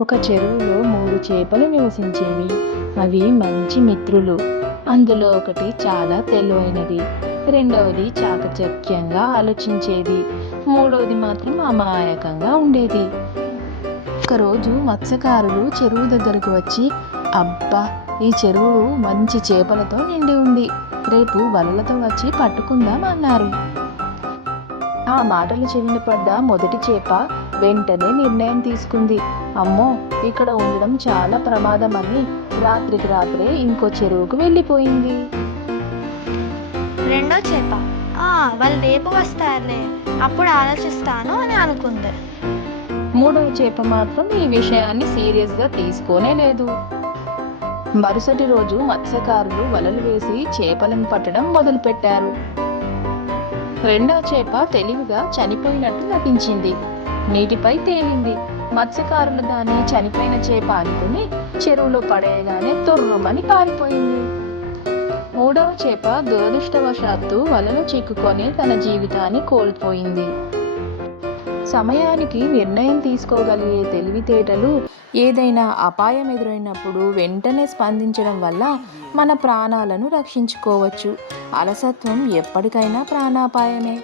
ఒక చెరువులో మూడు చేపలు నివసించేవి. అవి మంచి మిత్రులు. అందులో ఒకటి చాలా తెలివైనది. రెండవది చాకచక్యంగా ఆలోచించేది. మూడవది మాత్రం అమాయకంగా ఉండేది. ఒకరోజు మత్స్యకారులు చెరువు దగ్గరకు వచ్చి అబ్బా ఈ చెరువు మంచి చేపలతో నిండి ఉంది. రేపు వలలతో వచ్చి పట్టుకుందాం అన్నారు. ఆ మాటలు చెవిన పడ్డ మొదటి చేప వెంటనే నిర్ణయం తీసుకుంది. అమ్మో ఇక్కడ ఉండడం చాలా ప్రమాదం అని రాత్రికి రాత్రే ఇంకో చెరువుకు వెళ్ళిపోయింది. రెండో చేప. "ఆ, వాళ్ళు రేపు వస్తారులే. అప్పుడు ఆలోచిస్తాను అని అనుకుంది. మూడవ చేప మాత్రం ఈ విషయాన్ని సీరియస్గా తీసుకోనే లేదు. మరుసటి రోజు మత్స్యకారులు వలలు వేసి చేపలను పట్టడం మొదలుపెట్టారు. రెండవ చేప తెలివిగా చనిపోయినట్టు నటించింది. నీటిపై తేలింది. మత్స్యకారులు దాన్ని చనిపోయిన చేప అనుకుని చెరువులో పడేయగానే తుర్రుమని పారిపోయింది. మూడవ చేప దురదృష్టవశాత్తు వలలో చిక్కుకొని తన జీవితాన్ని కోల్పోయింది. సమయానికి నిర్ణయం తీసుకోగలిగే తెలివితేటలు ఏదైనా అపాయం ఎదురైనప్పుడు వెంటనే స్పందించడం వల్ల మన ప్రాణాలను రక్షించుకోవచ్చు. అలసత్వం ఎప్పటికైనా ప్రాణాపాయమే.